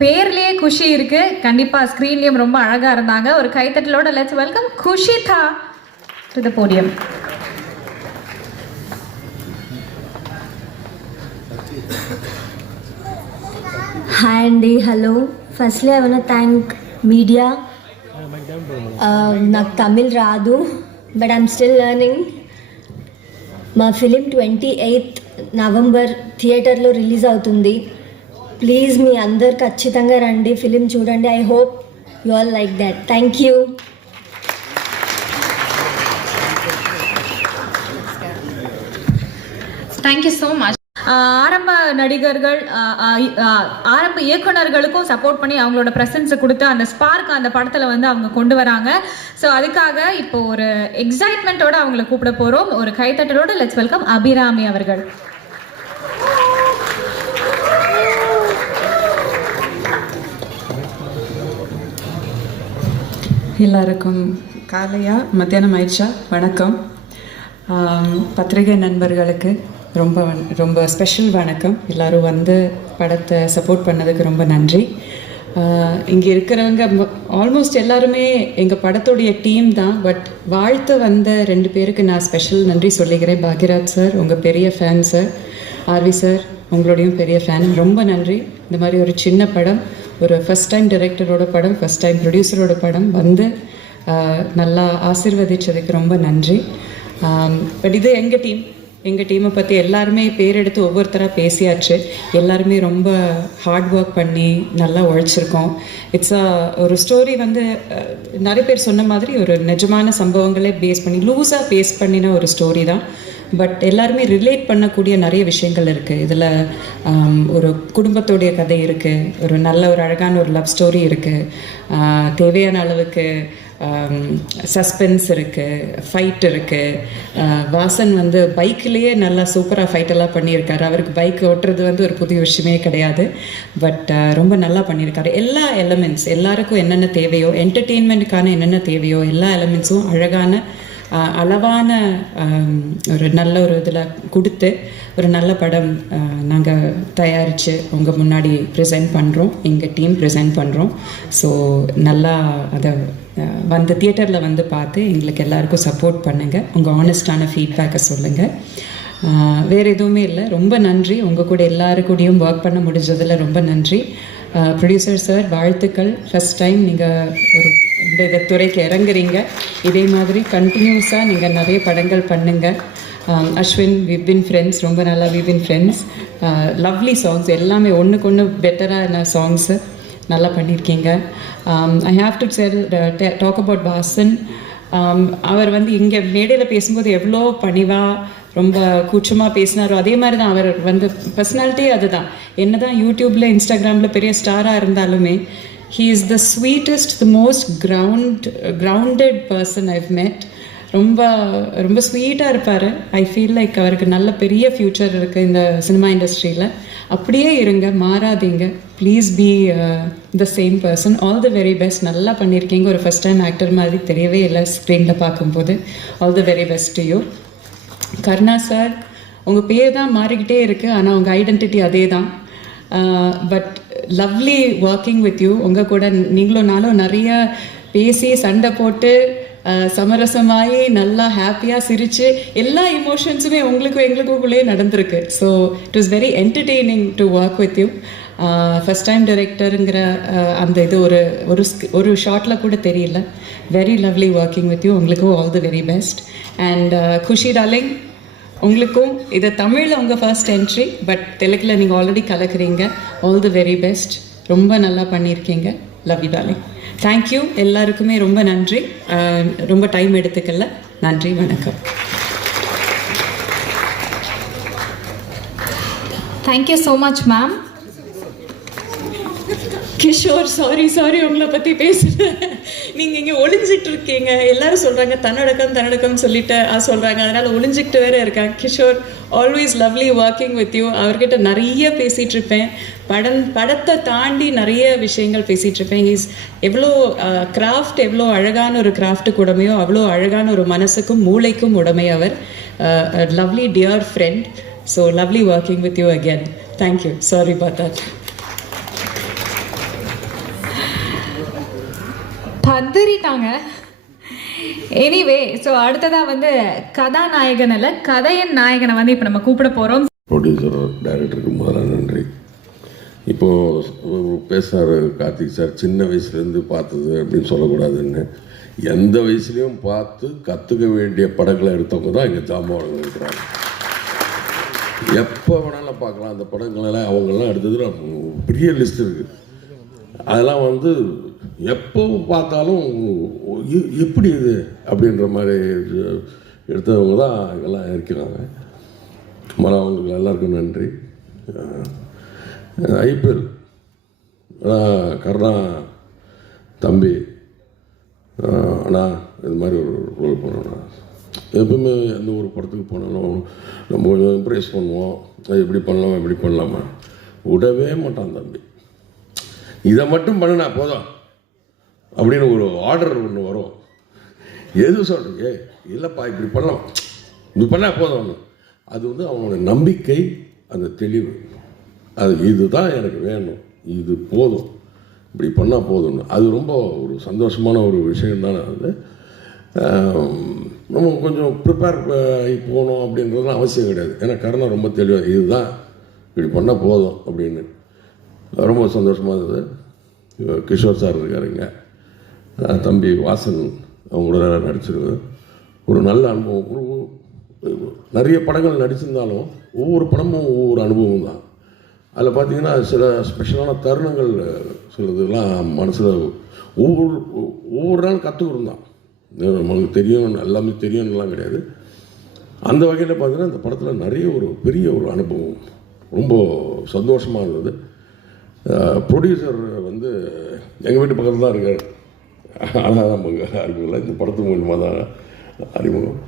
பேர்லயே குஷி இருக்கு கண்டிப்பா ஸ்க்ரீன்லயும் ரொம்ப அழகா இருந்தாங்க ஒரு கைத்தட்டலோட let's welcome Kushitha to the podium hi అండి hello firstly I want thank media నాకు తమిళ్ రాదు బట్ ఐమ్ స్టిల్ లెర్నింగ్ మా ఫిలిం ట్వంటీ ఎయిత్ నవంబర్ థియేటర్లో రిలీజ్ అవుతుంది ప్లీజ్ మీ అందరు ఖచ్చితంగా రండి ఫిలిం చూడండి I hope you all like that thank you thank you so much ஆரம்ப நடிகர்கள் ஆஹ் ஆஹ் ஆஹ் ஆரம்ப இயக்குனர்களுக்கும் சப்போர்ட் பண்ணி அவங்களோட ப்ரெசன்ஸை கொடுத்து அந்த ஸ்பார்க் அந்த படத்தில் வந்து அவங்க கொண்டு வராங்க ஸோ அதுக்காக இப்போ ஒரு எக்ஸைட்மெண்ட்டோட அவங்கள கூப்பிட போகிறோம் ஒரு கைத்தட்டலோட லெட்ஸ் வெல்கம் அபிராமி அவர்கள் எல்லாருக்கும் காலையா? மத்தியானம் ஆயிடுச்சா? வணக்கம். பத்திரிகை நண்பர்களுக்கு ரொம்ப ரொம்ப ஸ்பெஷல் வணக்கம். எல்லாரும் வந்து படத்தை சப்போர்ட் பண்ணதுக்கு ரொம்ப நன்றி. இங்கே இருக்கிறவங்க ஆல்மோஸ்ட் எல்லாருமே எங்கள் படத்துடைய டீம் தான் பட் வாழ்த்து வந்த ரெண்டு பேருக்கு நான் ஸ்பெஷல் நன்றி சொல்லிக்கிறேன். பாக்யராஜ் சார் உங்கள் பெரிய ஃபேன் சார் ஆர்வி சார் உங்களுடையும் பெரிய ஃபேன் ரொம்ப நன்றி. இந்த மாதிரி ஒரு சின்ன படம். ஒரு ஃபஸ்ட் டைம் டைரக்டரோட படம் ஃபஸ்ட் டைம் ப்ரொடியூசரோட படம் வந்து நல்லா ஆசிர்வதிச்சதுக்கு ரொம்ப நன்றி. பட் இது எங்கள் டீம் எங்கள் டீமை பற்றி எல்லாருமே பேர் எடுத்து ஒவ்வொருத்தராக பேசியாச்சு. எல்லாருமே ரொம்ப ஹார்ட் ஒர்க் பண்ணி நல்லா உழைச்சிருக்கோம். இட்ஸ் ஒரு ஸ்டோரி வந்து நிறைய பேர் சொன்ன மாதிரி ஒரு நிஜமான சம்பவங்களே பேஸ் பண்ணி லூஸாக பேஸ் பண்ணின ஒரு ஸ்டோரி தான். பட் எல்லாருமே ரிலேட் பண்ணக்கூடிய நிறைய விஷயங்கள் இருக்குது இதில் ஒரு குடும்பத்துடைய கதை இருக்குது ஒரு நல்ல ஒரு அழகான ஒரு லவ் ஸ்டோரி இருக்குது தேவையான அளவுக்கு சஸ்பென்ஸ் இருக்குது ஃபைட் இருக்குது வாசன் வந்து பைக்லேயே நல்லா சூப்பராக ஃபைட்டெல்லாம் பண்ணியிருக்காரு. அவருக்கு பைக் ஓட்டுறது வந்து ஒரு புதிய விஷயமே கிடையாது. பட் ரொம்ப நல்லா பண்ணியிருக்காரு. எல்லா எலமெண்ட்ஸ் எல்லாருக்கும் என்னென்ன தேவையோ என்டர்டெயின்மெண்ட்டுக்கான என்னென்ன தேவையோ எல்லா எலமெண்ட்ஸும் அழகான அளவான ஒரு நல்ல ஒரு இதில் கொடுத்து ஒரு நல்ல படம் நாங்கள் தயாரித்து உங்கள் முன்னாடி ப்ரெசென்ட் பண்ணுறோம் எங்கள் டீம் ப்ரெசென்ட் பண்ணுறோம் ஸோ நல்லா அதை வந்து தியேட்டரில் வந்து பார்த்து எங்களுக்கு எல்லாருக்கும் சப்போர்ட் பண்ணுங்கள் உங்கள் ஆனஸ்டான ஃபீட்பேக்கை சொல்லுங்கள் வேறு எதுவுமே இல்லை. ரொம்ப நன்றி. உங்கள் கூட எல்லாரு கூடயும் ஒர்க் பண்ண முடிஞ்சதில் ரொம்ப நன்றி. ப்ரொடியூசர் சார் வாழ்த்துக்கள். ஃபஸ்ட் டைம் நீங்கள் ஒரு இந்த இந்த துறைக்கு இறங்குறீங்க. இதே மாதிரி கண்டினியூஸாக நீங்கள் நிறைய படங்கள் பண்ணுங்கள் அஸ்வின் விபின் ஃப்ரெண்ட்ஸ் ரொம்ப நல்லா விபின் ஃப்ரெண்ட்ஸ் லவ்லி சாங்ஸ் எல்லாமே ஒன்றுக்கு ஒன்று பெட்டரான சாங்ஸு நல்லா பண்ணியிருக்கீங்க I have to tell talk about Vasan அவர் வந்து இங்கே மேடையில் பேசும்போது எவ்வளோ பணிவாக ரொம்ப கூச்சமாக பேசினாரோ அதே மாதிரி தான் அவர் வந்து பர்சனாலிட்டியே அதுதான். என்ன தான் யூடியூப்பில் இன்ஸ்டாகிராமில் பெரிய ஸ்டாராக இருந்தாலுமே he is the sweetest the most ground grounded person I've met ரொம்ப ரொம்ப ஸ்வீட்டாக இருப்பார். ஐ ஃபீல் லைக் அவருக்கு நல்ல பெரிய ஃப்யூச்சர் இருக்குது இந்த சினிமா இண்டஸ்ட்ரியில் அப்படியே இருங்க மாறாதீங்க. Please be the same person all the very best நல்லா பண்ணியிருக்கீங்க ஒரு ஃபஸ்ட் டைம் ஆக்டர் மாதிரி தெரியவே இல்லை ஸ்க்ரீனில் பார்க்கும்போது. All the very best to you Karuna sir உங்கள் பேர் தான் மாறிக்கிட்டே இருக்குது ஆனால் உங்கள் ஐடென்டிட்டி அதே தான் but lovely working with you உங்கள் கூட நீங்களும் நானும் நிறைய பேசி சண்டை போட்டு சமரசமாகி நல்லா ஹாப்பியாக சிரித்து எல்லா இமோஷன்ஸுமே உங்களுக்கும் எங்களுக்குள்ளேயே நடந்திருக்கு. So it is very entertaining to work with you first time டைரக்டருங்கிற அந்த இது ஒரு ஒரு ஒரு ஷார்ட்டில் கூட தெரியல. Very lovely working with you உங்களுக்கும் all the very best and Khushi darling உங்களுக்கும் இது தமிழில் உங்கள் ஃபர்ஸ்ட் என்ட்ரி பட் தெலுங்கில் நீங்கள் ஆல்ரெடி கலக்குறீங்க. ஆல் தி வெரி பெஸ்ட் ரொம்ப நல்லா பண்ணியிருக்கீங்க. லவ் யூ டாலிங் தேங்க்யூ எல்லாருக்குமே ரொம்ப நன்றி. ரொம்ப டைம் எடுத்துக்கல. நன்றி வணக்கம். Thank you so much ma'am Kishore sorry sorry உங்களை பற்றி பேசுகிறேன் நீங்கள் இங்கே ஒளிஞ்சிட்டு இருக்கீங்க. எல்லாரும் சொல்கிறாங்க தன்னடக்கம் தன்னடக்கம் சொல்லிட்டு சொல்கிறாங்க அதனால் ஒளிஞ்சிக்கிட்டு வேறு இருக்காங்க Kishore always lovely working with you அவர்கிட்ட நிறைய பேசிகிட்டு இருப்பேன். படம் படத்தை தாண்டி நிறைய விஷயங்கள் பேசிகிட்டு இருப்பேன். இஸ் எவ்வளோ கிராஃப்ட் எவ்வளோ அழகான ஒரு கிராஃப்ட்டுக்கு உடமையோ அவ்வளோ அழகான ஒரு மனசுக்கும் மூளைக்கும் உடமை அவர். Lovely dear friend so lovely working with you again thank you sorry பார்த்தா பதறிட்டாங்க. எனிவே ஸோ அடுத்ததாக வந்து கதாநாயகன் அல்ல கதையின் நாயகனை வந்து இப்போ நம்ம கூப்பிட போகிறோம் ப்ரொடியூசர் டைரக்டருக்கு முதல்ல நன்றி. இப்போது பேசுகிறாரு கார்த்திக் சார் சின்ன வயசுலேருந்து பார்த்தது அப்படின்னு சொல்லக்கூடாதுன்னு. எந்த வயசுலையும் பார்த்து கற்றுக்க வேண்டிய படங்களை எடுத்தவங்க தான் இங்கே ஜாம்பவான்கள் இருக்கிறாங்க. எப்போ வேணாலும் பார்க்கலாம் அந்த படங்களெல்லாம் அவங்கெல்லாம் எடுத்தது பெரிய லிஸ்ட் இருக்குது அதெல்லாம் வந்து எப்பவும் பார்த்தாலும் எப்படி இது? அப்படின்ற மாதிரி எடுத்தவங்க தான் எல்லாம் இருக்கிறாங்க. மன அவங்களுக்கு எல்லாருக்கும் நன்றி. ஐபிஎல். கருணா தம்பி. அண்ணா இது மாதிரி ஒரு ரோல் பண்ணோண்ணா எப்பவுமே எந்த ஒரு படத்துக்கு போனாலும் நம்ம கொஞ்சம் இம்ப்ரெஸ் பண்ணுவோம். அது எப்படி பண்ணலாமா இப்படி பண்ணலாமா? விடவே மாட்டான் தம்பி. இதை மட்டும் பண்ணுனா போதும். அப்படின்னு ஒரு ஆர்டர் ஒன்று வரும். எது சொல்கிறீங்க இல்லைப்பா இப்படி பண்ணலாம். இப்படி பண்ணால் போதும் அது வந்து அவனோட நம்பிக்கை அந்த தெளிவு. அது இதுதான் எனக்கு வேணும். இது போதும். இப்படி பண்ணால் போதும்னு அது ரொம்ப ஒரு சந்தோஷமான ஒரு விஷயம் தானே அது. நம்ம கொஞ்சம் ப்ரிப்பேர் ஆகி போகணும் அப்படின்றதுலாம் அவசியம் கிடையாது. ஏன்னா கருணை ரொம்ப தெளிவாக இதுதான். இப்படி பண்ணால் போதும் அப்படின்னு. ரொம்ப சந்தோஷமாக இருந்தது. கிஷோர் சார் இருக்காருங்க. தம்பி வாசன் அவங்களோட நடிச்சிருவேன் ஒரு நல்ல அனுபவம். ஒரு நிறைய படங்கள் நடிச்சிருந்தாலும் ஒவ்வொரு படமும் ஒவ்வொரு அனுபவம் தான். அதில் பார்த்தீங்கன்னா சில ஸ்பெஷலான தருணங்கள் சொல்கிறதுலாம் மனசில் ஒவ்வொரு ஒவ்வொரு நாள் கற்றுக்கிருந்தான் நமக்கு தெரியும் எல்லாமே தெரியும்லாம் கிடையாது. அந்த வகையில் பார்த்தீங்கன்னா இந்த படத்தில் நிறைய ஒரு பெரிய ஒரு அனுபவம். ரொம்ப சந்தோஷமாக இருந்தது. ப்ரொடியூசர் வந்து எங்கள் வீட்டு பக்கத்தில் தான் இருக்கார். ஆனால் நமக்கு அறிமுகம் இந்த படத்து மூலியமாக தான் அறிமுகம்.